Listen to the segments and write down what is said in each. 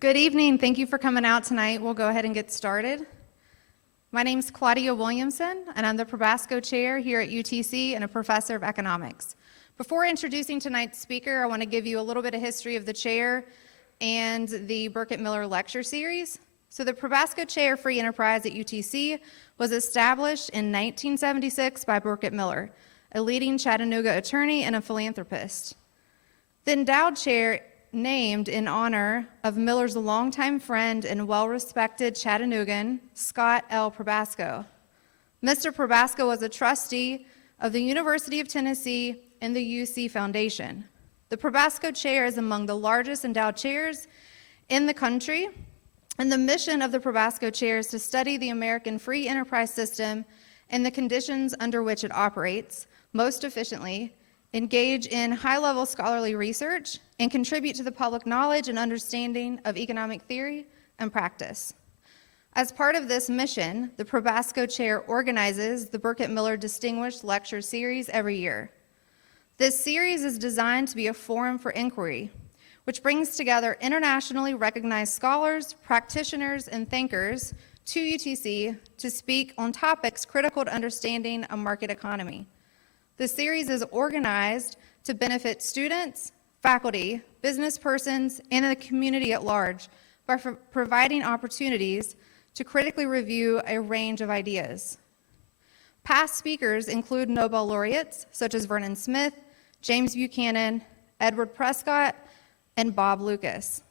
Good evening. Thank you for coming out tonight. We'll go ahead and get started. My name's Claudia Williamson, and I'm the Probasco Chair here at UTC and a professor of economics. Before introducing tonight's speaker, I want to give you a little bit of history of the chair and the Burkett Miller Lecture Series. So the Probasco Chair Free Enterprise at UTC was established in 1976 by Burkett Miller, a leading Chattanooga attorney and a philanthropist. The endowed chair named in honor of Miller's longtime friend and well-respected Chattanoogan, Scott L. Probasco. Mr. Probasco was a trustee of the University of Tennessee and the UC Foundation. The Probasco Chair is among the largest endowed chairs in the country, and the mission of the Probasco Chair is to study the American free enterprise system and the conditions under which it operates most efficiently, engage in high-level scholarly research, and contribute to the public knowledge and understanding of economic theory and practice. As part of this mission, the Probasco Chair organizes the Burkett Miller Distinguished Lecture Series every year. This series is designed to be a forum for inquiry, which brings together internationally recognized scholars, practitioners, and thinkers to UTC to speak on topics critical to understanding a market economy. The series is organized to benefit students, faculty, business persons, and the community at large by providing opportunities to critically review a range of ideas. Past speakers include Nobel laureates such as Vernon Smith, James Buchanan, Edward Prescott, and Bob Lucas.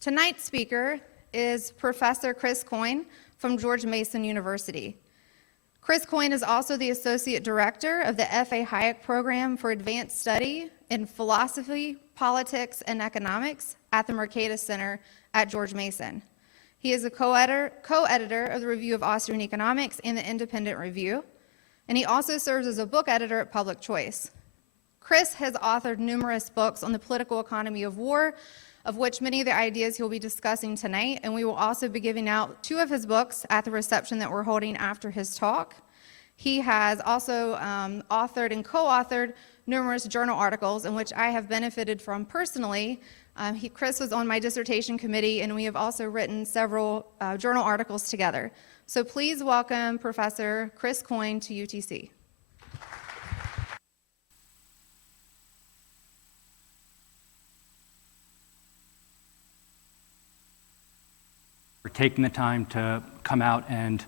Tonight's speaker is Professor Chris Coyne from George Mason University. Chris Coyne is also the Associate Director of the F.A. Hayek Program for Advanced Study in Philosophy, Politics, and Economics at the Mercatus Center at George Mason. He is a co-editor of the Review of Austrian Economics and the Independent Review, and he also serves as a book editor at Public Choice. Chris has authored numerous books on the political economy of war, of which many of the ideas he'll be discussing tonight, and we will also be giving out 2 of his books at the reception that we're holding after his talk. He has also authored and co-authored numerous journal articles in which I have benefited from personally. Chris was on my dissertation committee, and we have also written several journal articles together. So please welcome Professor Chris Coyne to UTC. For taking the time to come out and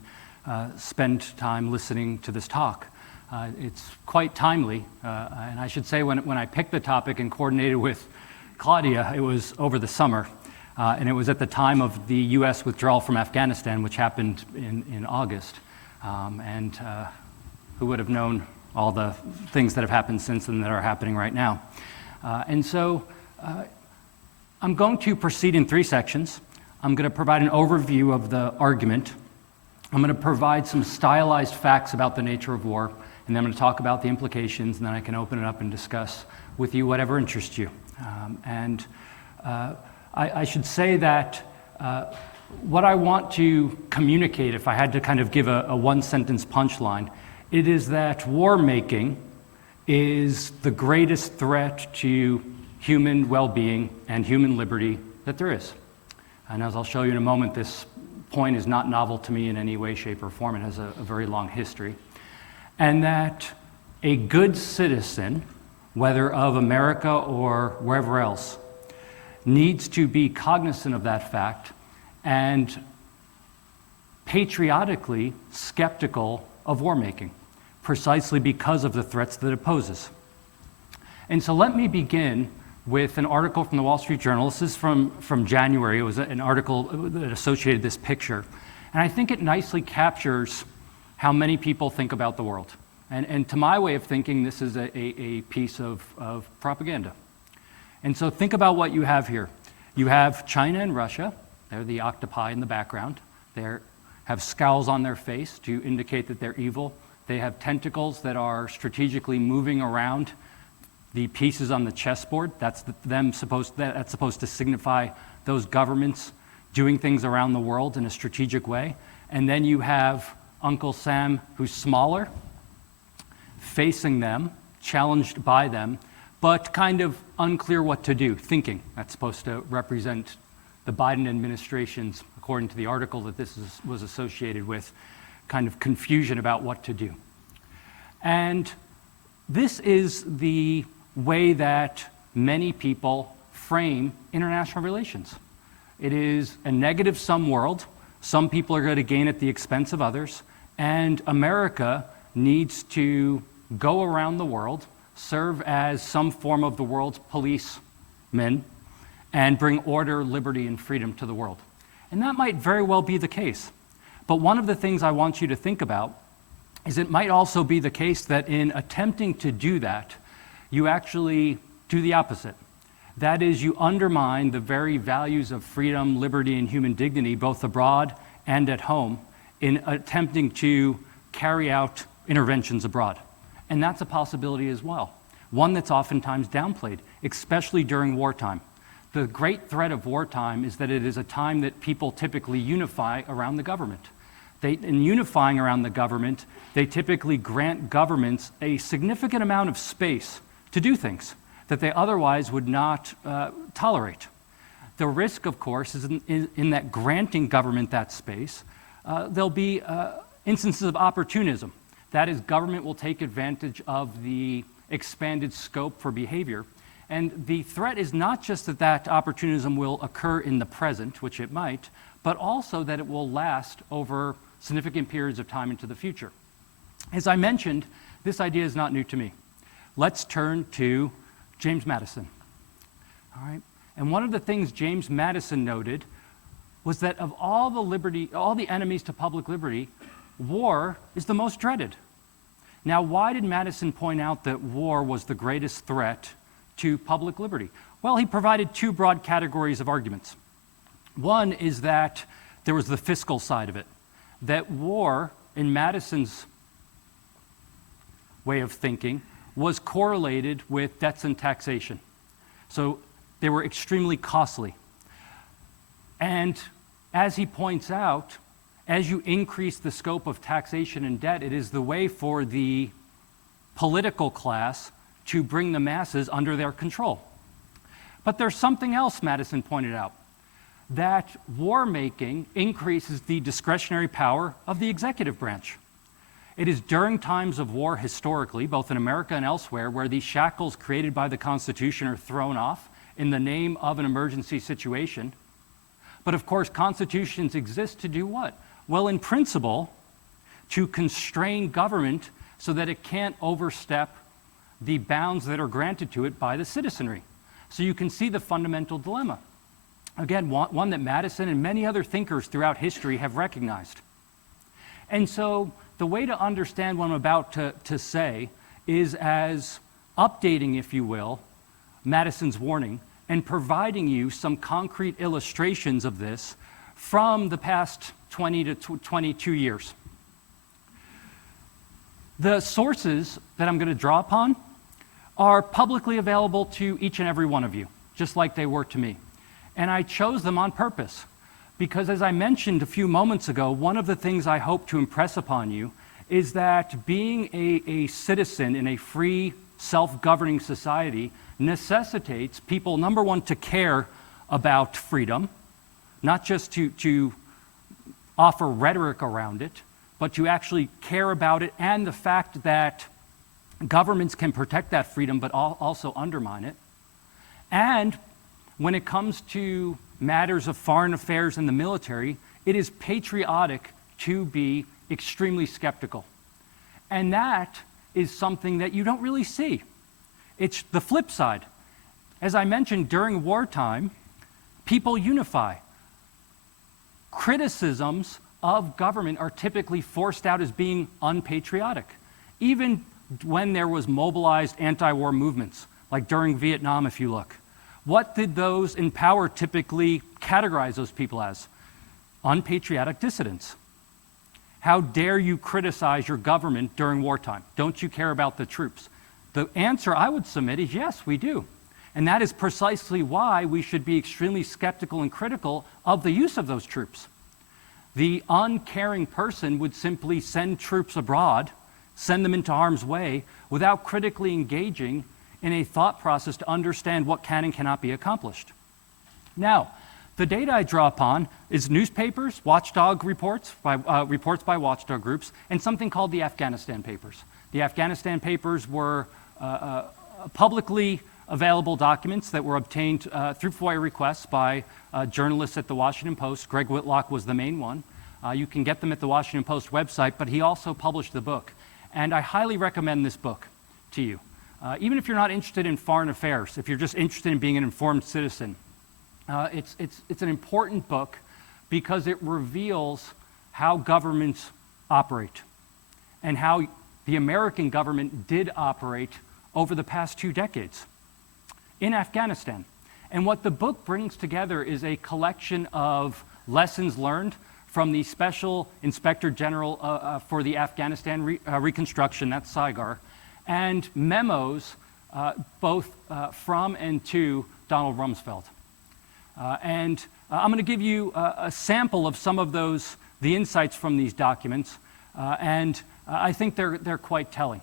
spend time listening to this talk. It's quite timely, and I should say when I picked the topic and coordinated with Claudia, it was over the summer, and it was at the time of the U.S. withdrawal from Afghanistan, which happened in August, and who would have known all the things that have happened since then that are happening right now. And so I'm going to proceed in 3 sections. I'm going to provide an overview of the argument. I'm going to provide some stylized facts about the nature of war, and then I'm going to talk about the implications, and then I can open it up and discuss with you whatever interests you. I should say that what I want to communicate, if I had to kind of give a one-sentence punchline, it is that war making is the greatest threat to human well-being and human liberty that there is. And as I'll show you in a moment, this point is not novel to me in any way, shape, or form. It has a very long history. And that a good citizen, whether of America or wherever else, needs to be cognizant of that fact and patriotically skeptical of war making, precisely because of the threats that it poses. And so let me begin with an article from the Wall Street Journal. This is from January. It was an article that associated this picture. And I think it nicely captures how many people think about the world. And to my way of thinking, this is a piece of propaganda. And so think about what you have here. You have China and Russia. They're the octopi in the background. They have scowls on their face to indicate that they're evil. They have tentacles that are strategically moving around the pieces on the chessboard. That's supposed to signify those governments doing things around the world in a strategic way. And then you have Uncle Sam, who's smaller, facing them, challenged by them, but kind of unclear what to do, thinking. That's supposed to represent the Biden administration's, according to the article that was associated with, kind of confusion about what to do. And this is the way that many people frame international relations. It is a negative-sum world. Some people are going to gain at the expense of others, and America needs to go around the world, serve as some form of the world's policemen, and bring order, liberty, and freedom to the world. And that might very well be the case. But one of the things I want you to think about is it might also be the case that in attempting to do that, you actually do the opposite. That is, you undermine the very values of freedom, liberty, and human dignity, both abroad and at home, in attempting to carry out interventions abroad. And that's a possibility as well, one that's oftentimes downplayed, especially during wartime. The great threat of wartime is that it is a time that people typically unify around the government. In unifying around the government, they typically grant governments a significant amount of space to do things that they otherwise would not tolerate. The risk, of course, is in that granting government that space, there'll be instances of opportunism. That is, government will take advantage of the expanded scope for behavior. And the threat is not just that that opportunism will occur in the present, which it might, but also that it will last over significant periods of time into the future. As I mentioned, this idea is not new to me. Let's turn to James Madison. All right? And one of the things James Madison noted was that of all the enemies to public liberty, war is the most dreaded. Now, why did Madison point out that war was the greatest threat to public liberty? Well, he provided two broad categories of arguments. One is that there was the fiscal side of it, that war, in Madison's way of thinking, was correlated with debts and taxation. So they were extremely costly. And as he points out, as you increase the scope of taxation and debt, it is the way for the political class to bring the masses under their control. But there's something else Madison pointed out, that war making increases the discretionary power of the executive branch. It is during times of war historically, both in America and elsewhere, where these shackles created by the Constitution are thrown off in the name of an emergency situation. But of course, constitutions exist to do what? Well, in principle, to constrain government so that it can't overstep the bounds that are granted to it by the citizenry. So you can see the fundamental dilemma. Again, one that Madison and many other thinkers throughout history have recognized. And so the way to understand what I'm about to say is as updating, if you will, Madison's warning and providing you some concrete illustrations of this from the past 20 to 22 years. The sources that I'm going to draw upon are publicly available to each and every one of you, just like they were to me. And I chose them on purpose because, as I mentioned a few moments ago, one of the things I hope to impress upon you is that being a citizen in a free, self-governing society necessitates people, number one, to care about freedom, not just to offer rhetoric around it, but to actually care about it and the fact that governments can protect that freedom but also undermine it. And when it comes to matters of foreign affairs and the military, it is patriotic to be extremely skeptical. And that is something that you don't really see. It's the flip side. As I mentioned, during wartime, people unify. Criticisms of government are typically forced out as being unpatriotic. Even when there was mobilized anti-war movements, like during Vietnam, if you look. What did those in power typically categorize those people as? Unpatriotic dissidents. How dare you criticize your government during wartime? Don't you care about the troops? The answer I would submit is yes, we do. And that is precisely why we should be extremely skeptical and critical of the use of those troops. The uncaring person would simply send troops abroad, send them into harm's way, without critically engaging in a thought process to understand what can and cannot be accomplished. Now, The data I draw upon is newspapers, watchdog reports by watchdog groups, and something called the Afghanistan Papers. The Afghanistan Papers were publicly available documents that were obtained through FOIA requests by journalists at the Washington Post. Greg Whitlock was the main one. You can get them at the Washington Post website, but he also published the book. And I highly recommend this book to you. Even if you're not interested in foreign affairs, if you're just interested in being an informed citizen, it's an important book because it reveals how governments operate and how the American government did operate over the past 2 decades in Afghanistan. And what the book brings together is a collection of lessons learned from the Special Inspector General for the Afghanistan Reconstruction, that's SIGAR, and memos both from and to Donald Rumsfeld. And I'm going to give you a sample of some of the insights from these documents, and I think they're quite telling.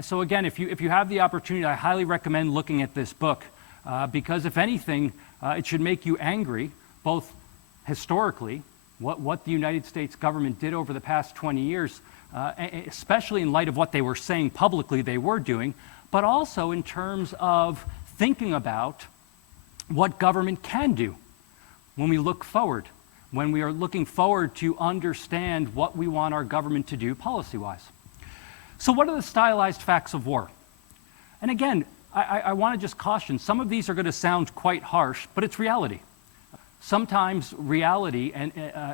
So again, if you have the opportunity, I highly recommend looking at this book, because if anything, it should make you angry, both historically, what the United States government did over the past 20 years, especially in light of what they were saying publicly they were doing, but also in terms of thinking about what government can do when we look forward, when we are looking forward to understand what we want our government to do policy-wise. So what are the stylized facts of war? And again, I want to just caution, some of these are going to sound quite harsh, but it's reality. Sometimes reality, and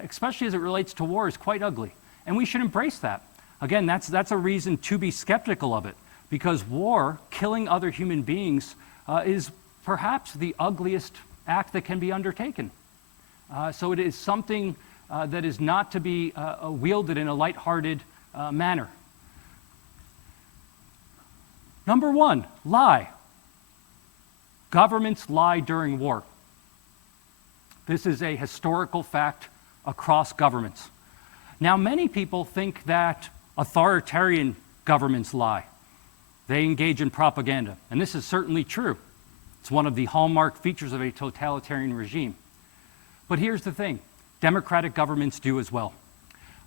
especially as it relates to war, is quite ugly, and we should embrace that. Again, that's a reason to be skeptical of it, because war, killing other human beings, is perhaps the ugliest act that can be undertaken. So it is something that is not to be wielded in a lighthearted manner. Number 1, lie. Governments lie during war. This is a historical fact across governments. Now, many people think that authoritarian governments lie. They engage in propaganda, and this is certainly true. It's one of the hallmark features of a totalitarian regime. But here's the thing, democratic governments do as well.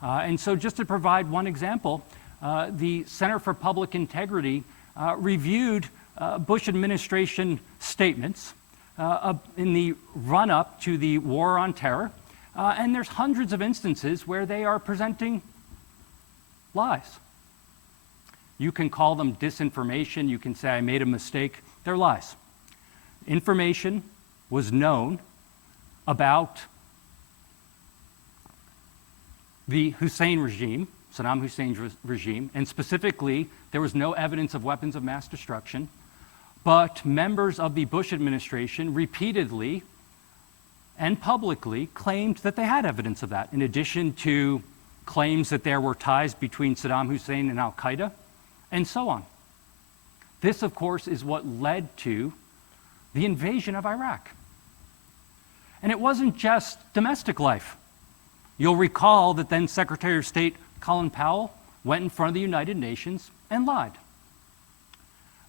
And so just to provide one example, the Center for Public Integrity reviewed Bush administration statements in the run-up to the war on terror, and there's hundreds of instances where they are presenting lies. You can call them disinformation, you can say I made a mistake, they're lies. Information was known about the Hussein regime, Saddam Hussein's regime, and specifically, there was no evidence of weapons of mass destruction, but members of the Bush administration repeatedly and publicly claimed that they had evidence of that, in addition to claims that there were ties between Saddam Hussein and al-Qaeda, and so on. This, of course, is what led to the invasion of Iraq. And it wasn't just domestic life. You'll recall that then Secretary of State Colin Powell went in front of the United Nations and lied.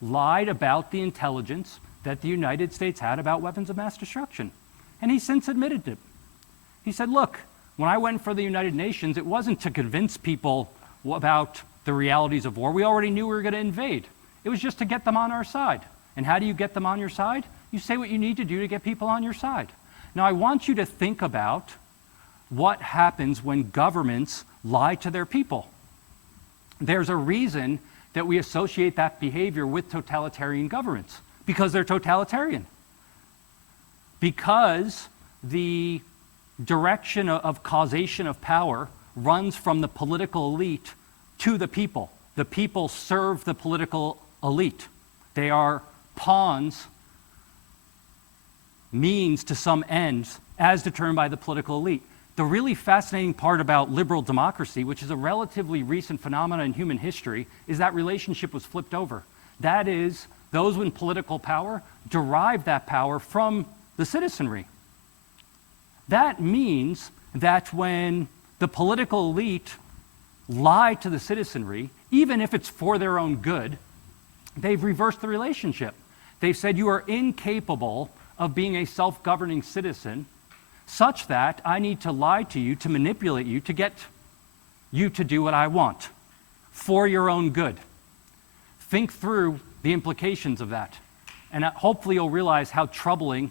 Lied about the intelligence that the United States had about weapons of mass destruction. And he since admitted it. He said, look, when I went for the United Nations, it wasn't to convince people about the realities of war. We already knew we were going to invade. It was just to get them on our side. And how do you get them on your side? You say what you need to do to get people on your side. Now, I want you to think about what happens when governments lie to their people. There's a reason that we associate that behavior with totalitarian governments, because they're totalitarian. Because the direction of causation of power runs from the political elite to the people. The people serve the political elite. They are pawns, means to some ends, as determined by the political elite. The really fascinating part about liberal democracy, which is a relatively recent phenomenon in human history, is that relationship was flipped over. That is, those in political power derive that power from the citizenry. That means that when the political elite lie to the citizenry, even if it's for their own good, they've reversed the relationship. They've said you are incapable of being a self-governing citizen such that I need to lie to you, to manipulate you, to get you to do what I want for your own good. Think through the implications of that, and hopefully you'll realize how troubling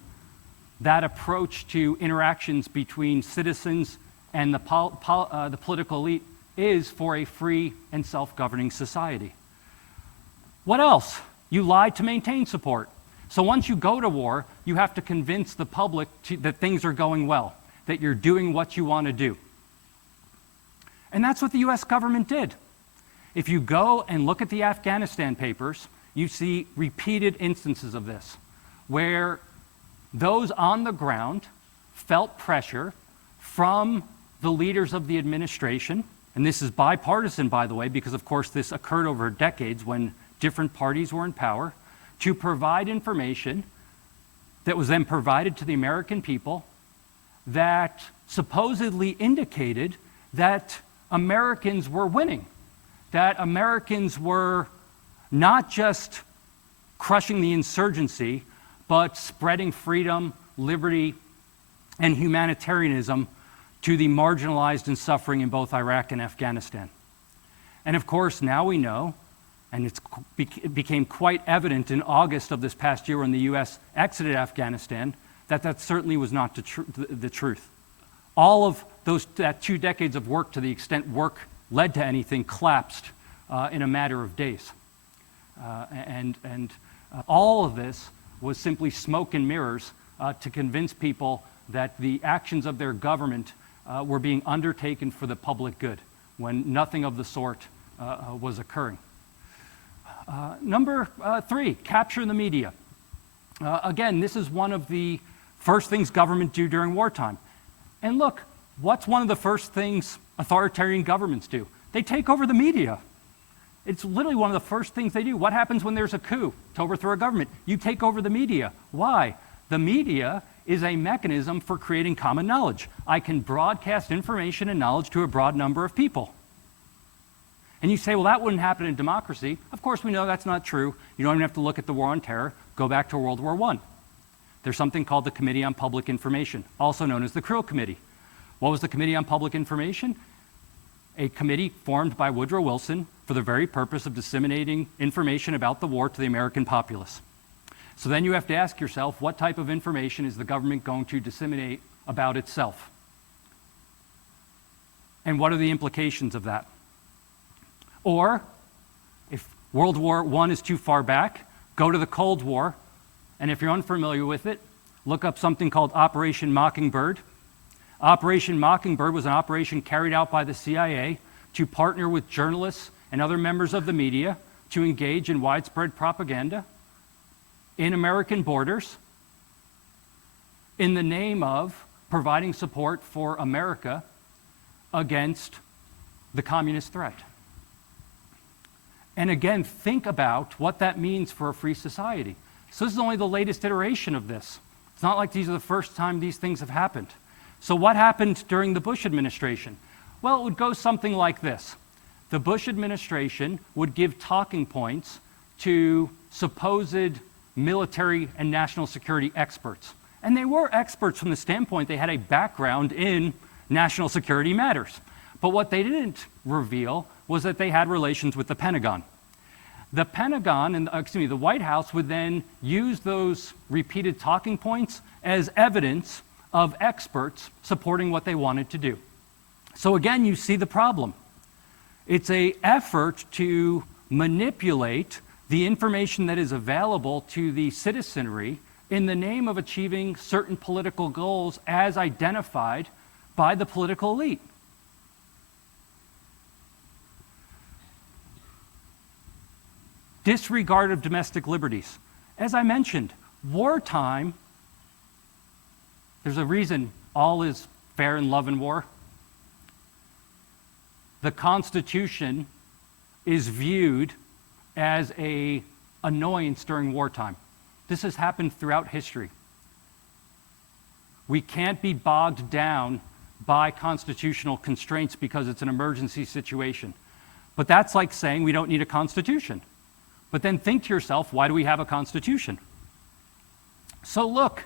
that approach to interactions between citizens and the political elite is for a free and self-governing society. What else? You lie to maintain support. So once you go to war, you have to convince the public that things are going well, that you're doing what you want to do. And that's what the US government did. If you go and look at the Afghanistan papers, you see repeated instances of this, where those on the ground felt pressure from the leaders of the administration, and this is bipartisan, by the way, because of course this occurred over decades when different parties were in power, to provide information that was then provided to the American people that supposedly indicated that Americans were winning, that Americans were not just crushing the insurgency, but spreading freedom, liberty, and humanitarianism to the marginalized and suffering in both Iraq and Afghanistan. And of course, now we know, and it became quite evident in August of this past year when the US exited Afghanistan, that certainly was not the truth. All of that 2 decades of work, to the extent work led to anything, collapsed in a matter of days. All of this was simply smoke and mirrors to convince people that the actions of their government were being undertaken for the public good, when nothing of the sort was occurring. Number 3, capture the media. Again, this is one of the first things government do during wartime. And look, what's one of the first things authoritarian governments do? They take over the media. It's literally one of the first things they do. What happens when there's a coup to overthrow a government? You take over the media. Why? The media is a mechanism for creating common knowledge. I can broadcast information and knowledge to a broad number of people. And you say, well, that wouldn't happen in democracy. Of course, we know that's not true. You don't even have to look at the War on Terror. Go back to World War I. There's something called the Committee on Public Information, also known as the Krill Committee. What was the Committee on Public Information? A committee formed by Woodrow Wilson for the very purpose of disseminating information about the war to the American populace. So then you have to ask yourself, what type of information is the government going to disseminate about itself? And what are the implications of that? Or, if World War I is too far back, go to the Cold War, and if you're unfamiliar with it, look up something called Operation Mockingbird. Operation Mockingbird was an operation carried out by the CIA to partner with journalists and other members of the media to engage in widespread propaganda in American borders in the name of providing support for America against the communist threat. And again, think about what that means for a free society. So this is only the latest iteration of this. It's not like these are the first time these things have happened. So what happened during the Bush administration? Well, it would go something like this. The Bush administration would give talking points to supposed military and national security experts. And they were experts from the standpoint they had a background in national security matters. But what they didn't reveal was that they had relations with the Pentagon. The Pentagon, and the White House would then use those repeated talking points as evidence of experts supporting what they wanted to do. So again, you see the problem. It's an effort to manipulate the information that is available to the citizenry in the name of achieving certain political goals as identified by the political elite. Disregard of domestic liberties. As I mentioned, wartime, there's a reason all is fair in love and war. The Constitution is viewed as an annoyance during wartime. This has happened throughout history. We can't be bogged down by constitutional constraints because it's an emergency situation. But that's like saying we don't need a constitution. But then think to yourself, why do we have a constitution? So look,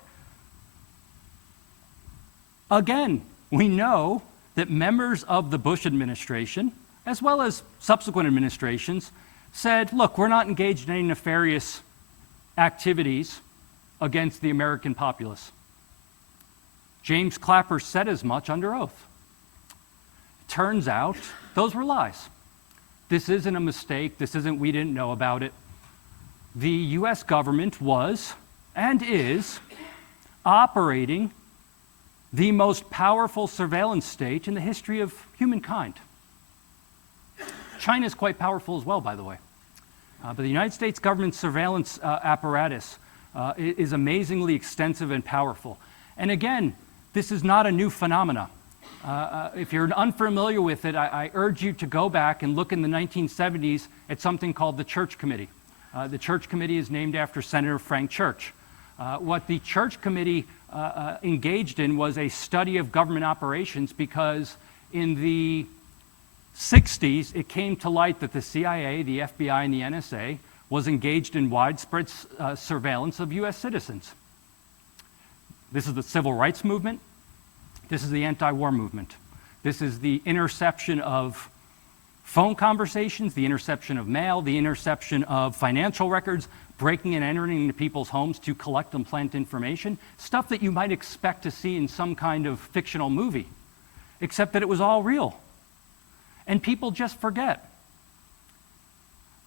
Again, we know that members of the Bush administration, as well as subsequent administrations, said, look, we're not engaged in any nefarious activities against the American populace. James Clapper said as much under oath. Turns out, those were lies. This isn't a mistake. This isn't we didn't know about it. The US government was and is operating the most powerful surveillance state in the history of humankind. China is quite powerful as well, by the way. But the United States government's surveillance apparatus is amazingly extensive and powerful. And again, this is not a new phenomena. If you're unfamiliar with it, I urge you to go back and look in the 1970s at something called the Church Committee. The Church Committee is named after Senator Frank Church. What the Church Committee engaged in was a study of government operations because in the 60s, it came to light that the CIA, the FBI, and the NSA was engaged in widespread surveillance of US citizens. This is the civil rights movement. This is the anti-war movement. This is the interception of phone conversations, the interception of mail, the interception of financial records, breaking and entering into people's homes to collect and plant information, stuff that you might expect to see in some kind of fictional movie, except that it was all real. And people just forget.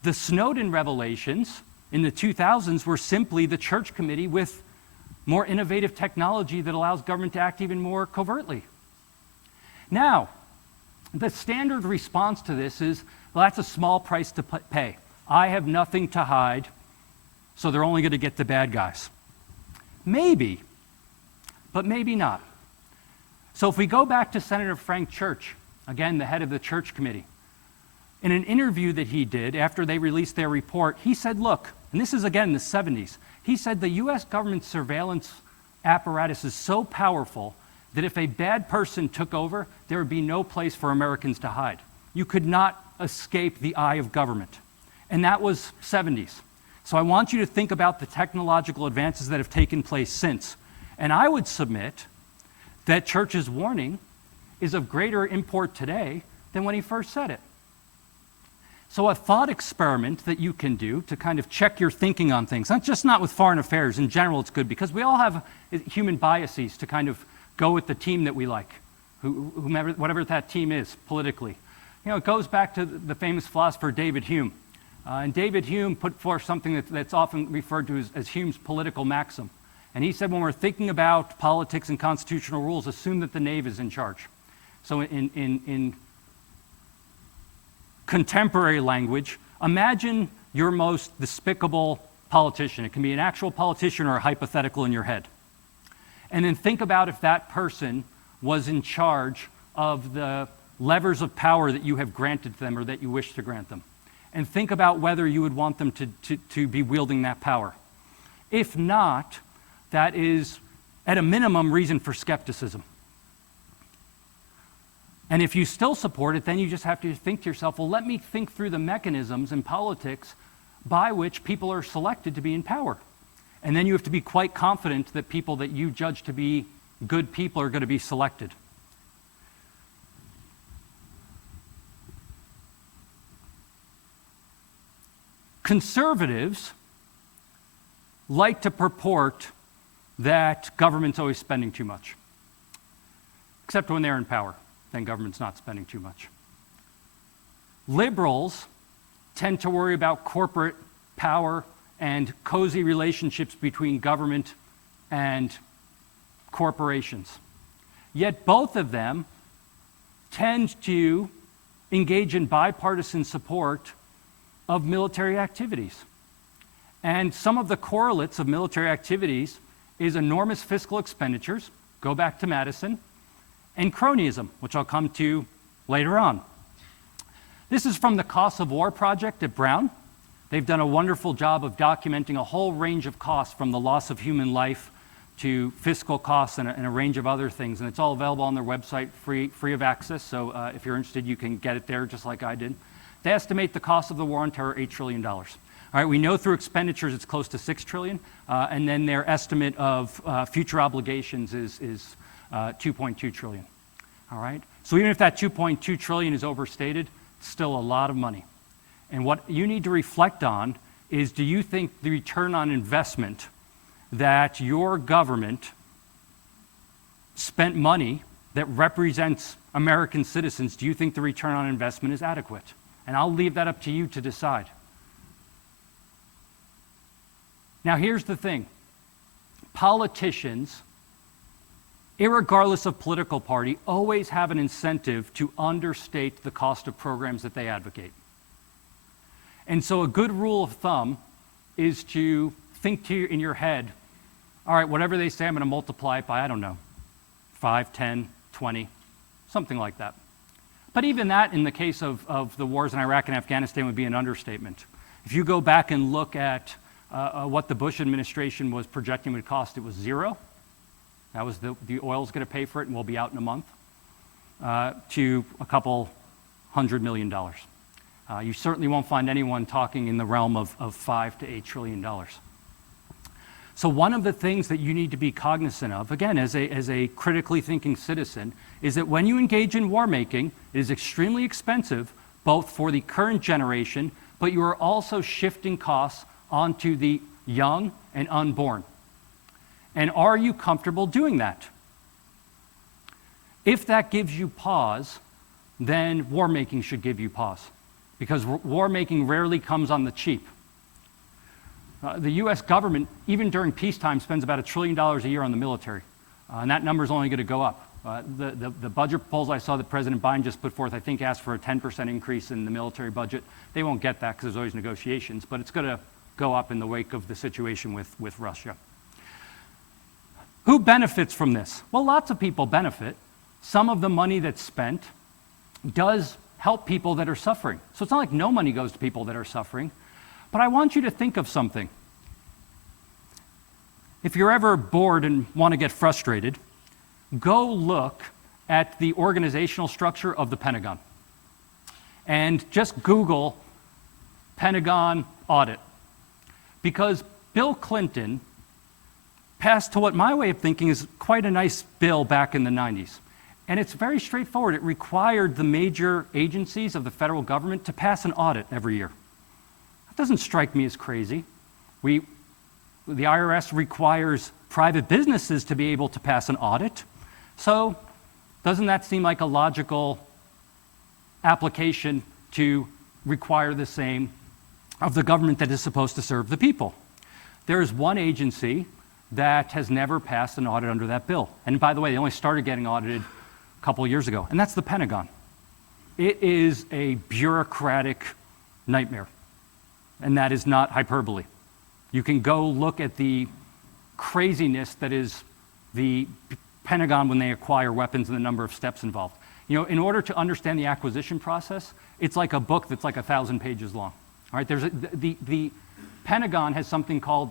The Snowden revelations in the 2000s were simply the Church Committee with more innovative technology that allows government to act even more covertly. Now, the standard response to this is, well, that's a small price to pay. I have nothing to hide, so they're only going to get the bad guys. Maybe, but maybe not. So if we go back to Senator Frank Church, again, the head of the Church Committee, in an interview that he did after they released their report, he said, look, and this is again the 70s, he said the US government surveillance apparatus is so powerful that if a bad person took over, there would be no place for Americans to hide. You could not escape the eye of government. And that was 70s. So I want you to think about the technological advances that have taken place since. And I would submit that Church's warning is of greater import today than when he first said it. So a thought experiment that you can do to kind of check your thinking on things, not with foreign affairs, in general it's good because we all have human biases to kind of go with the team that we like, whomever, whatever that team is politically. You know, it goes back to the famous philosopher David Hume. And David Hume put forth something that's often referred to as Hume's political maxim. And he said when we're thinking about politics and constitutional rules, assume that the knave is in charge. So in contemporary language, imagine your most despicable politician. It can be an actual politician or a hypothetical in your head. And then think about if that person was in charge of the levers of power that you have granted them or that you wish to grant them. And think about whether you would want them to be wielding that power. If not, that is, at a minimum, reason for skepticism. And if you still support it, then you just have to think to yourself, well, let me think through the mechanisms in politics by which people are selected to be in power. And then you have to be quite confident that people that you judge to be good people are going to be selected. Conservatives like to purport that government's always spending too much, except when they're in power. Then government's not spending too much. Liberals tend to worry about corporate power and cozy relationships between government and corporations. Yet both of them tend to engage in bipartisan support of military activities. And some of the correlates of military activities is enormous fiscal expenditures, go back to Madison, and cronyism, which I'll come to later on. This is from the Costs of War Project at Brown. They've done a wonderful job of documenting a whole range of costs from the loss of human life to fiscal costs and a range of other things. And it's all available on their website, free of access. So if you're interested, you can get it there just like I did. They estimate the cost of the war on terror, $8 trillion. All right, we know through expenditures it's close to $6 trillion. And then their estimate of future obligations is 2.2 trillion. All right? So even if that 2.2 trillion is overstated, it's still a lot of money. And what you need to reflect on is, do you think the return on investment that your government spent money that represents American citizens, do you think the return on investment is adequate? And I'll leave that up to you to decide. Now, here's the thing. Politicians, irregardless of political party, always have an incentive to understate the cost of programs that they advocate. And so a good rule of thumb is to think in your head, all right, whatever they say, I'm going to multiply it by, I don't know, 5, 10, 20, something like that. But even that, in the case of the wars in Iraq and Afghanistan, would be an understatement. If you go back and look at what the Bush administration was projecting would cost, it was zero. That was the oil's going to pay for it, and we'll be out in a month, to a couple $100 million. You certainly won't find anyone talking in the realm of $5 to $8 trillion. So one of the things that you need to be cognizant of, again, as a critically thinking citizen, is that when you engage in war making, it is extremely expensive, both for the current generation, but you are also shifting costs onto the young and unborn. And are you comfortable doing that? If that gives you pause, then war making should give you pause, because war making rarely comes on the cheap. The U.S. government, even during peacetime, spends about $1 trillion a year on the military, and that number is only going to go up. The budget proposal I saw that President Biden just put forth, I think, asked for a 10% increase in the military budget. They won't get that because there's always negotiations, but it's going to go up in the wake of the situation with Russia. Who benefits from this? Well, lots of people benefit. Some of the money that's spent does help people that are suffering. So it's not like no money goes to people that are suffering. But I want you to think of something. If you're ever bored and want to get frustrated, go look at the organizational structure of the Pentagon. And just Google Pentagon audit. Because Bill Clinton passed, to what my way of thinking is quite a nice bill back in the 90s. And it's very straightforward. It required the major agencies of the federal government to pass an audit every year. That doesn't strike me as crazy. The IRS requires private businesses to be able to pass an audit. So doesn't that seem like a logical application to require the same of the government that is supposed to serve the people? There is one agency that has never passed an audit under that bill. And by the way, they only started getting audited a couple of years ago, and that's the Pentagon. It is a bureaucratic nightmare, and that is not hyperbole. You can go look at the craziness that is the Pentagon when they acquire weapons and the number of steps involved. You know, in order to understand the acquisition process, it's like a book that's like 1,000 pages long. All right, the Pentagon has something called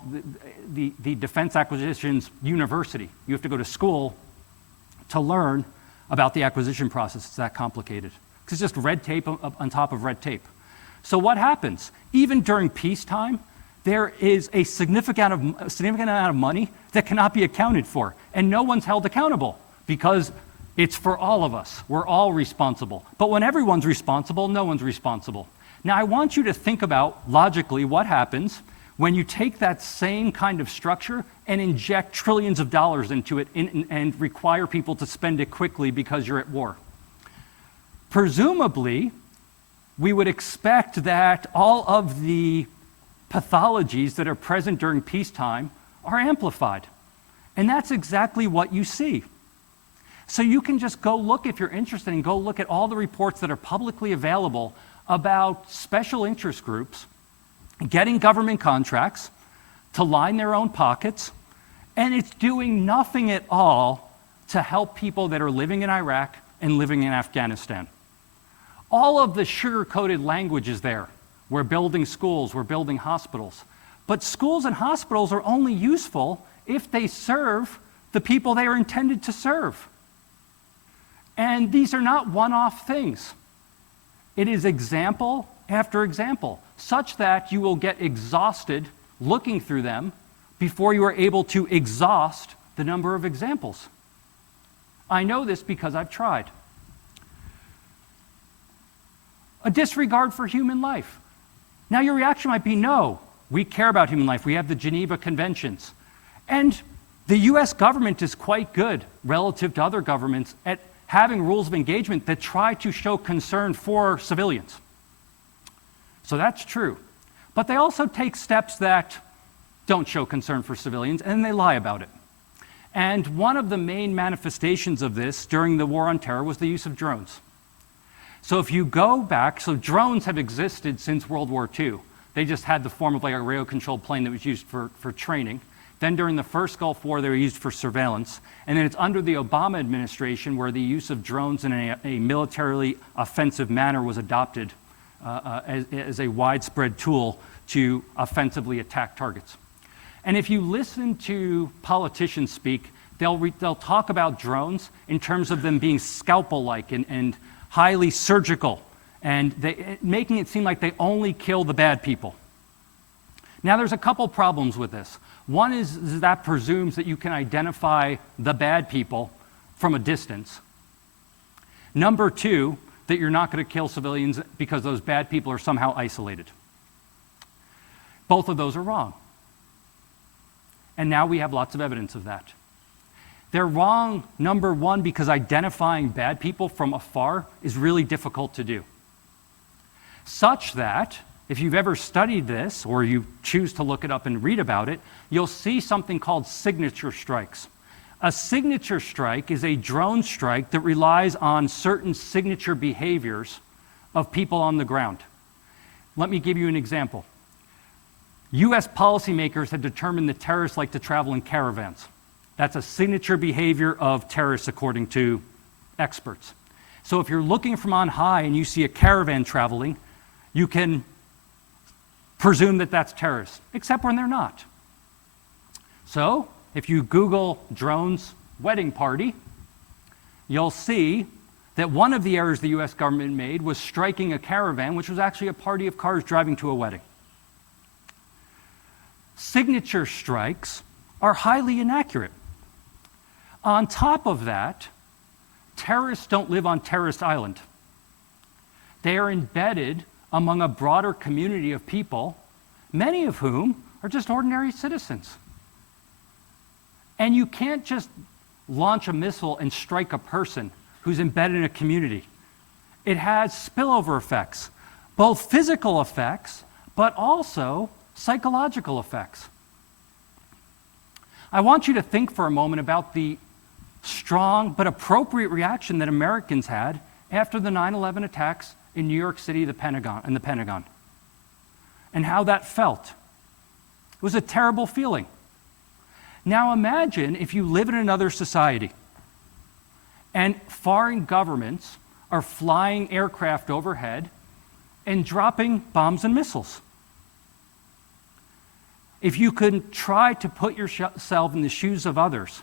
the Defense Acquisitions University. You have to go to school to learn about the acquisition process. It's that complicated. It's just red tape on top of red tape. So what happens? Even during peacetime, there is a significant amount of money that cannot be accounted for, and no one's held accountable because it's for all of us. We're all responsible. But when everyone's responsible, no one's responsible. Now, I want you to think about, logically, what happens when you take that same kind of structure and inject trillions of dollars into it and require people to spend it quickly because you're at war. Presumably, we would expect that all of the pathologies that are present during peacetime are amplified. And that's exactly what you see. So you can just go look, if you're interested, and go look at all the reports that are publicly available about special interest groups getting government contracts to line their own pockets, and it's doing nothing at all to help people that are living in Iraq and living in Afghanistan. All of the sugar-coated language is there. We're building schools, we're building hospitals. But schools and hospitals are only useful if they serve the people they are intended to serve. And these are not one-off things. It is example after example, such that you will get exhausted looking through them before you are able to exhaust the number of examples. I know this because I've tried. A disregard for human life. Now your reaction might be, no, we care about human life. We have the Geneva Conventions. And the US government is quite good relative to other governments at having rules of engagement that try to show concern for civilians. So that's true. But they also take steps that don't show concern for civilians, and they lie about it. And one of the main manifestations of this during the War on Terror was the use of drones. So if you go back, so drones have existed since World War II. They just had the form of like a radio-controlled plane that was used for training. Then during the first Gulf War, they were used for surveillance. And then it's under the Obama administration where the use of drones in a militarily offensive manner was adopted as a widespread tool to offensively attack targets. And if you listen to politicians speak, they'll talk about drones in terms of them being scalpel-like and highly surgical, and making it seem like they only kill the bad people. Now, there's a couple problems with this. One is that presumes that you can identify the bad people from a distance. Number two, that you're not going to kill civilians because those bad people are somehow isolated. Both of those are wrong. And now we have lots of evidence of that. They're wrong, number one, because identifying bad people from afar is really difficult to do. Such that, if you've ever studied this, or you choose to look it up and read about it, you'll see something called signature strikes. A signature strike is a drone strike that relies on certain signature behaviors of people on the ground. Let me give you an example. US policymakers had determined that terrorists like to travel in caravans. That's a signature behavior of terrorists, according to experts. So if you're looking from on high and you see a caravan traveling, you can presume that that's terrorists, except when they're not. So if you Google drones wedding party, you'll see that one of the errors the US government made was striking a caravan, which was actually a party of cars driving to a wedding. Signature strikes are highly inaccurate. On top of that, terrorists don't live on terrorist island. They are embedded among a broader community of people, many of whom are just ordinary citizens. And you can't just launch a missile and strike a person who's embedded in a community. It has spillover effects, both physical effects, but also psychological effects. I want you to think for a moment about the strong but appropriate reaction that Americans had after the 9/11 attacks in New York City, the Pentagon, and how that felt. It was a terrible feeling. Now imagine if you live in another society and foreign governments are flying aircraft overhead and dropping bombs and missiles. If you could try to put yourself in the shoes of others,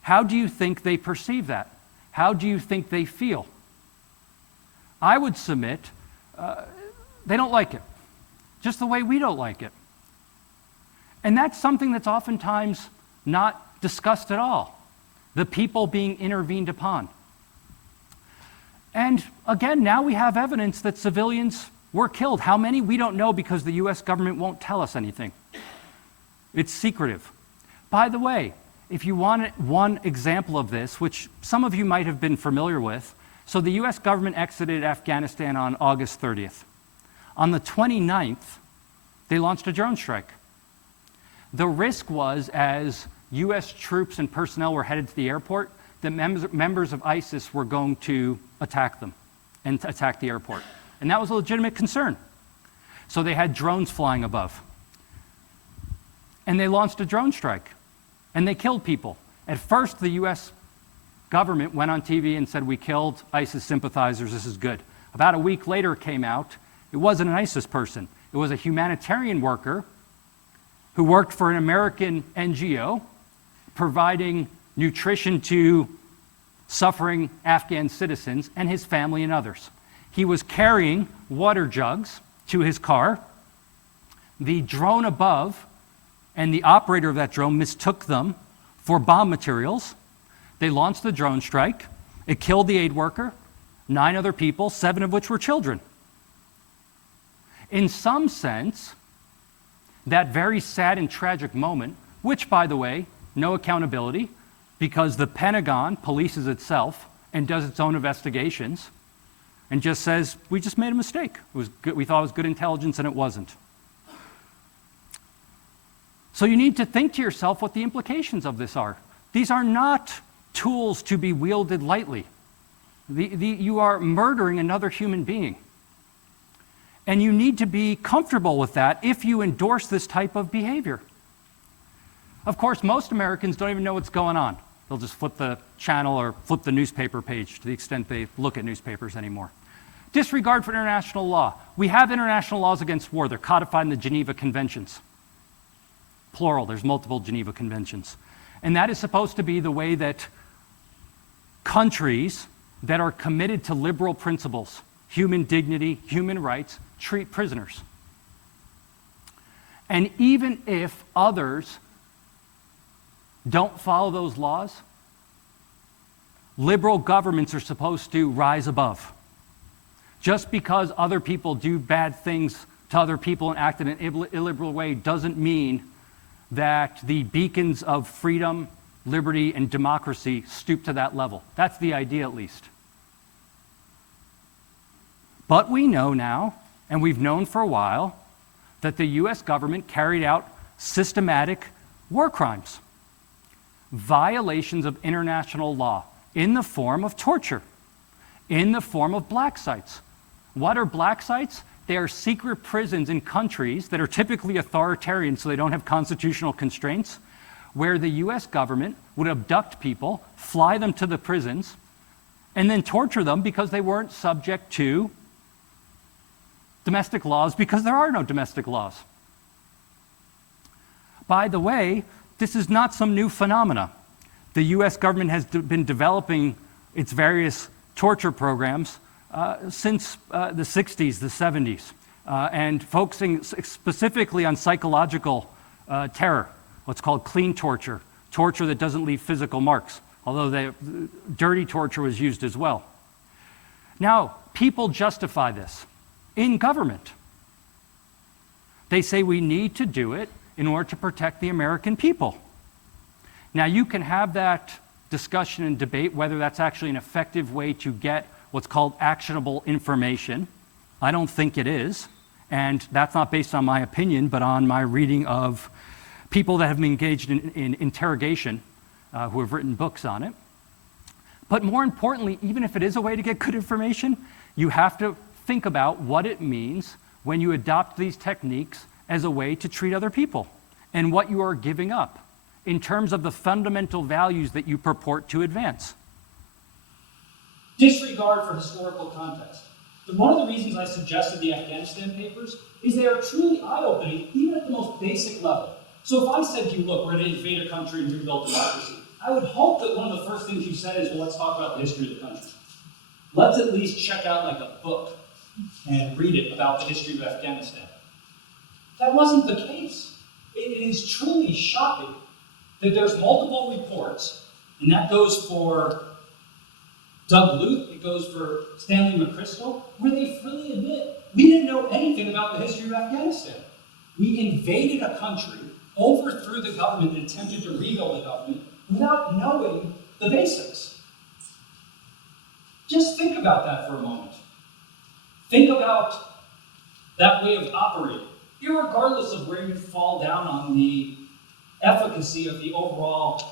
how do you think they perceive that? How do you think they feel? I would submit they don't like it, just the way we don't like it. And that's something that's oftentimes not discussed at all, the people being intervened upon. And again, now we have evidence that civilians were killed. How many? We don't know because the US government won't tell us anything. It's secretive. By the way, if you want one example of this, which some of you might have been familiar with, so the US government exited Afghanistan on August 30th. On the 29th, they launched a drone strike. The risk was, as US troops and personnel were headed to the airport, that members of ISIS were going to attack them and attack the airport. And that was a legitimate concern. So they had drones flying above. And they launched a drone strike. And they killed people. At first, the US government went on TV and said, we killed ISIS sympathizers, this is good. About a week later it came out, it wasn't an ISIS person. It was a humanitarian worker who worked for an American NGO providing nutrition to suffering Afghan citizens and his family and others. He was carrying water jugs to his car. The drone above and the operator of that drone mistook them for bomb materials. They launched the drone strike. It killed the aid worker, 9 other people, 7 of which were children. In some sense, that very sad and tragic moment, which, by the way, no accountability, because the Pentagon polices itself and does its own investigations and just says, we just made a mistake. It was good, we thought it was good intelligence, and it wasn't. So you need to think to yourself what the implications of this are. These are not tools to be wielded lightly. You are murdering another human being. And you need to be comfortable with that if you endorse this type of behavior. Of course, most Americans don't even know what's going on. They'll just flip the channel or flip the newspaper page to the extent they look at newspapers anymore. Disregard for international law. We have international laws against war. They're codified in the Geneva Conventions. Plural, there's multiple Geneva Conventions. And that is supposed to be the way that countries that are committed to liberal principles, human dignity, human rights, treat prisoners. And even if others don't follow those laws, liberal governments are supposed to rise above. Just because other people do bad things to other people and act in an illiberal way doesn't mean that the beacons of freedom, liberty, and democracy stoop to that level. That's the idea, at least. But we know now, and we've known for a while, that the US government carried out systematic war crimes, violations of international law in the form of torture, in the form of black sites. What are black sites? They are secret prisons in countries that are typically authoritarian, so they don't have constitutional constraints, where the US government would abduct people, fly them to the prisons, and then torture them because they weren't subject to domestic laws, because there are no domestic laws. By the way, this is not some new phenomena. The US government has been developing its various torture programs since the 60s, the 70s, and focusing specifically on psychological terror, what's called clean torture, torture that doesn't leave physical marks, although dirty torture was used as well. Now, people justify this in government. They say we need to do it in order to protect the American people. Now, you can have that discussion and debate whether that's actually an effective way to get what's called actionable information. I don't think it is, and that's not based on my opinion, but on my reading of people that have been engaged in interrogation, who have written books on it. But more importantly, even if it is a way to get good information, you have to think about what it means when you adopt these techniques as a way to treat other people and what you are giving up in terms of the fundamental values that you purport to advance. Disregard for historical context. One of the reasons I suggested the Afghanistan papers is they are truly eye-opening, even at the most basic level. So if I said to you, look, we're going to invade a country and rebuild democracy, I would hope that one of the first things you said is, well, let's talk about the history of the country. Let's at least check out like a book and read it about the history of Afghanistan. That wasn't the case. It is truly shocking that there's multiple reports, and that goes for Doug Luth, it goes for Stanley McChrystal, where they freely admit we didn't know anything about the history of Afghanistan. We invaded a country, overthrew the government, and attempted to rebuild the government without knowing the basics. Just think about that for a moment. Think about that way of operating, irregardless of where you fall down on the efficacy of the overall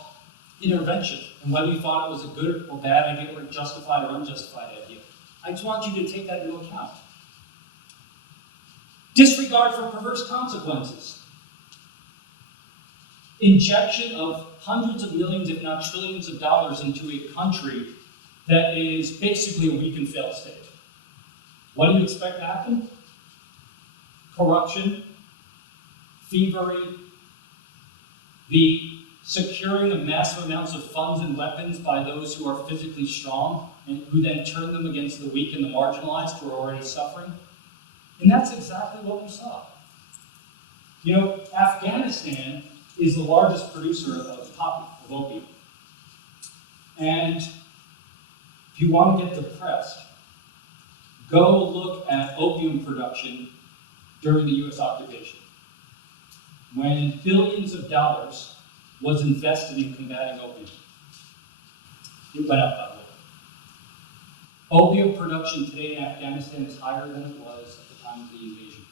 intervention and whether you thought it was a good or bad idea or justified or unjustified idea. I just want you to take that into account. Disregard for perverse consequences. Injection of hundreds of millions, if not trillions of dollars into a country that is basically a weak and failed state. What do you expect to happen? Corruption, thievery, the securing of massive amounts of funds and weapons by those who are physically strong and who then turn them against the weak and the marginalized who are already suffering. And that's exactly what we saw. You know, Afghanistan is the largest producer of poppy, of opium. And if you want to get depressed, go look at opium production during the US occupation, when billions of dollars was invested in combating opium. It went up, by the way. Opium production today in Afghanistan is higher than it was at the time of the invasion.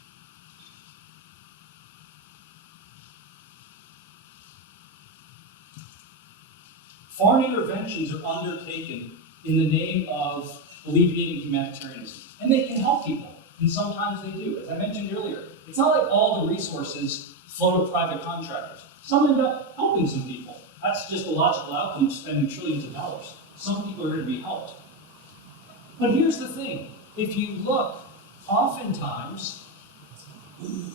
Foreign interventions are undertaken in the name of alleviating humanitarianism. And they can help people, and sometimes they do. As I mentioned earlier, it's not like all the resources flow to private contractors. Some end up helping some people. That's just a logical outcome of spending trillions of dollars. Some people are going to be helped. But here's the thing. If you look, oftentimes,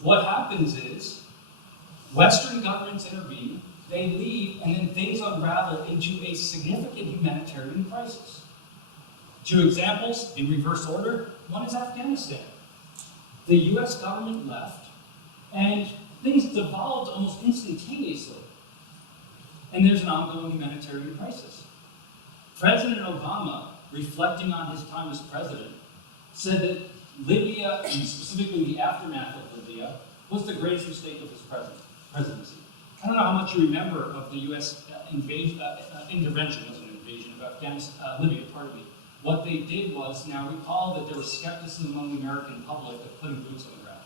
what happens is Western governments intervene, they leave, and then things unravel into a significant humanitarian crisis. Two examples in reverse order. One is Afghanistan. The US government left, and things devolved almost instantaneously. And there's an ongoing humanitarian crisis. President Obama, reflecting on his time as president, said that Libya, and specifically the aftermath of Libya, was the greatest mistake of his presidency. I don't know how much you remember of the US intervention, it wasn't an invasion, of Libya, pardon me. What they did was, now recall that there was skepticism among the American public of putting boots on the ground.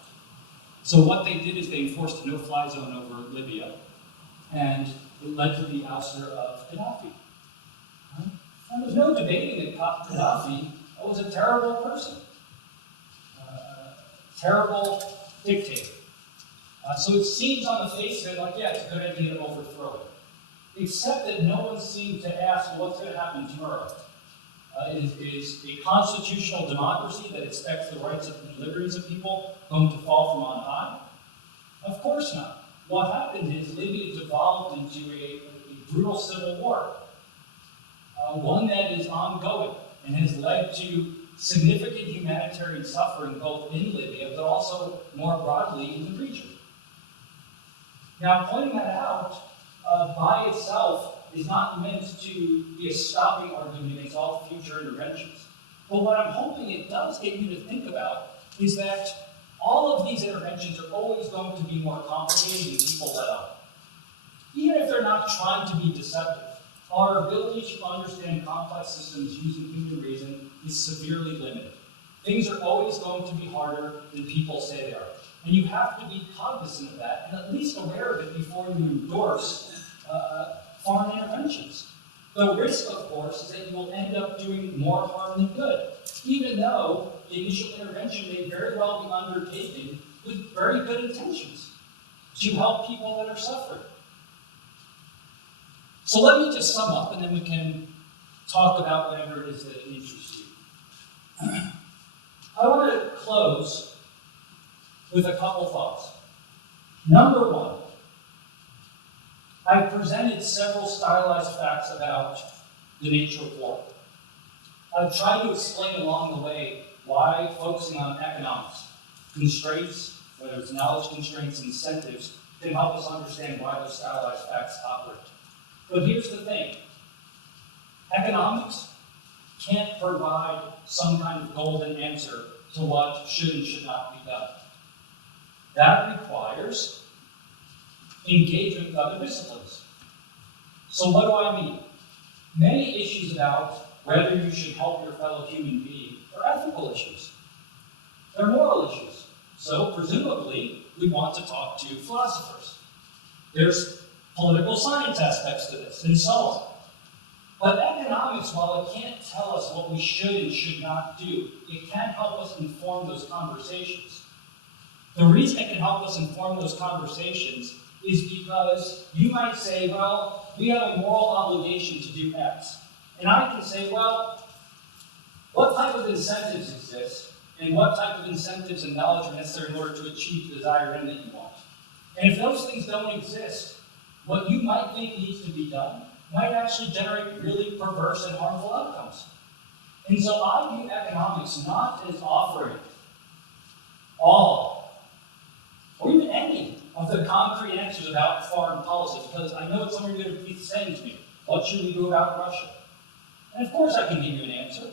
So what they did is they enforced a no-fly zone over Libya, and it led to the ouster of Gaddafi. And there's no debating that Gaddafi was a terrible person, terrible dictator. So it seems on the face of it like, yeah, it's a good idea to overthrow it. Except that no one seemed to ask, well, what's going to happen tomorrow? Is a constitutional democracy that expects the rights and liberties of people going to fall from on high? Of course not. What happened is Libya devolved into a brutal civil war, one that is ongoing and has led to significant humanitarian suffering both in Libya, but also more broadly in the region. Now, pointing that out by itself is not meant to be a stopping argument against all future interventions. But what I'm hoping it does get you to think about is that all of these interventions are always going to be more complicated than people let on. Even if they're not trying to be deceptive, our ability to understand complex systems using human reason is severely limited. Things are always going to be harder than people say they are. And you have to be cognizant of that and at least aware of it before you endorse foreign interventions. The risk, of course, is that you will end up doing more harm than good, even though the initial intervention may very well be undertaken with very good intentions to help people that are suffering. So let me just sum up, and then we can talk about whatever it is that interests you. I want to close with a couple thoughts. Number one, I've presented several stylized facts about the nature of war. I've tried to explain along the way why focusing on economics, constraints, whether it's knowledge constraints, incentives, can help us understand why those stylized facts operate. But here's the thing. Economics can't provide some kind of golden answer to what should and should not be done. That requires engagement with other disciplines. So what do I mean? Many issues about whether you should help your fellow human being are ethical issues. They're moral issues. So presumably, we want to talk to philosophers. There's political science aspects to this, and so on. But economics, while it can't tell us what we should and should not do, it can help us inform those conversations. The reason it can help us inform those conversations is because you might say, well, we have a moral obligation to do X. And I can say, well, what type of incentives exist, and what type of incentives and knowledge are necessary in order to achieve the desired end that you want? And if those things don't exist, what you might think needs to be done might actually generate really perverse and harmful outcomes. And so I view economics not as offering all, or even any, of the concrete answers about foreign policy, because I know what some of you are going to be saying to me. What should we do about Russia? And of course I can give you an answer,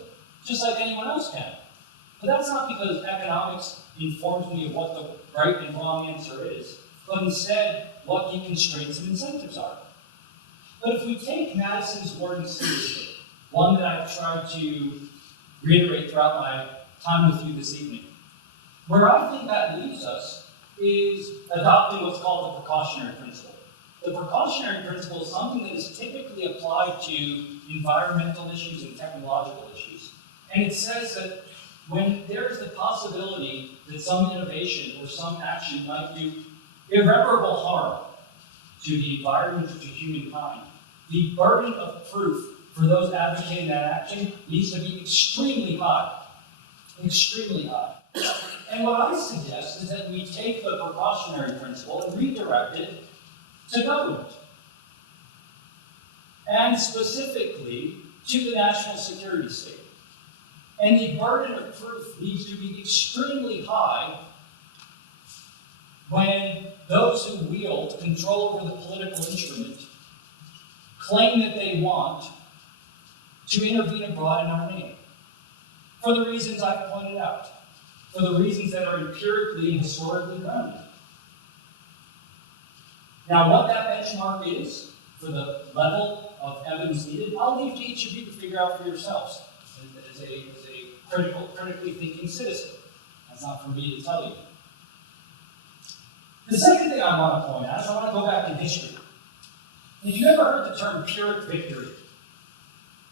just like anyone else can. But that's not because economics informs me of what the right and wrong answer is, but instead what the constraints and incentives are. But if we take Madison's warning seriously, one that I've tried to reiterate throughout my time with you this evening, where I think that leaves us is adopting what's called the precautionary principle. The precautionary principle is something that is typically applied to environmental issues and technological issues. And it says that when there is the possibility that some innovation or some action might do irreparable harm to the environment or to humankind, the burden of proof for those advocating that action needs to be extremely high. Extremely high. And what I suggest is that we take the precautionary principle and redirect it to government. And specifically to the national security state. And the burden of proof needs to be extremely high when those who wield control over the political instrument claim that they want to intervene abroad in our name. For the reasons I've pointed out. For the reasons that are empirically and historically grounded. Now, what that benchmark is for the level of evidence needed, I'll leave to each of you to figure out for yourselves as a critically thinking citizen. That's not for me to tell you. The second thing I want to point out is I want to go back in history. If you've ever heard the term Pyrrhic victory,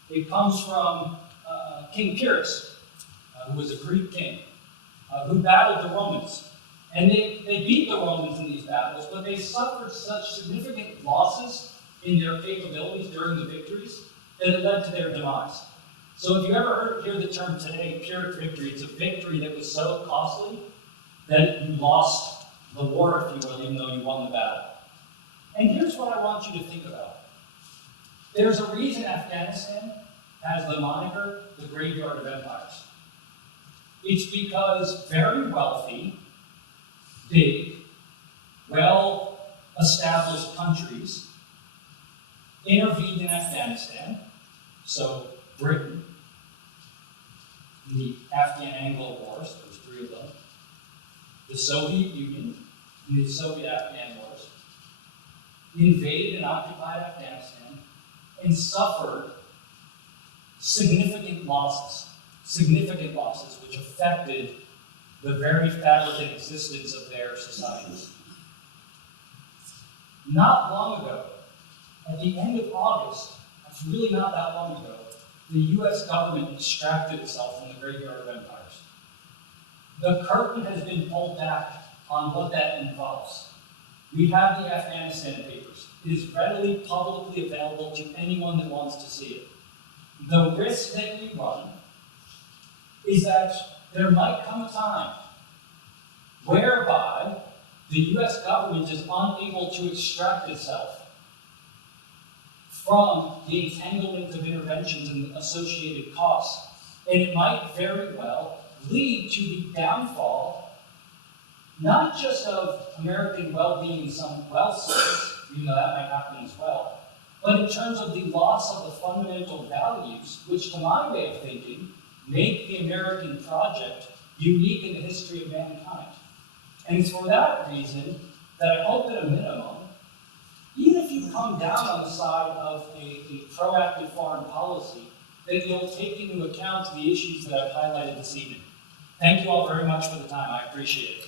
it comes from King Pyrrhus, who was a Greek king, who battled the Romans. And they beat the Romans in these battles, but they suffered such significant losses in their capabilities during the victories that it led to their demise. So if you ever hear the term today, Pyrrhic victory, it's a victory that was so costly that you lost the war, if you will, even though you won the battle. And here's what I want you to think about. There's a reason Afghanistan has the moniker, the graveyard of empires. It's because very wealthy, big, well-established countries intervened in Afghanistan, so Britain, in the Afghan-Anglo Wars, there was 3 of them, the Soviet Union, in the Soviet-Afghan Wars, invaded and occupied Afghanistan, and suffered significant losses which affected the very fabric and existence of their societies. Not long ago, at the end of August, that's really not that long ago, the US government extracted itself from the graveyard of empires. The curtain has been pulled back on what that involves. We have the Afghanistan papers. It is readily publicly available to anyone that wants to see it. The risk that we run is that there might come a time whereby the US government is unable to extract itself from the entanglement of interventions and associated costs. And it might very well lead to the downfall, not just of American well-being in some wealth sense, even though that might happen as well, but in terms of the loss of the fundamental values, which to my way of thinking, make the American project unique in the history of mankind. And it's for that reason that I hope at a minimum, even if you come down on the side of a proactive foreign policy, that you'll take into account the issues that I've highlighted this evening. Thank you all very much for the time. I appreciate it.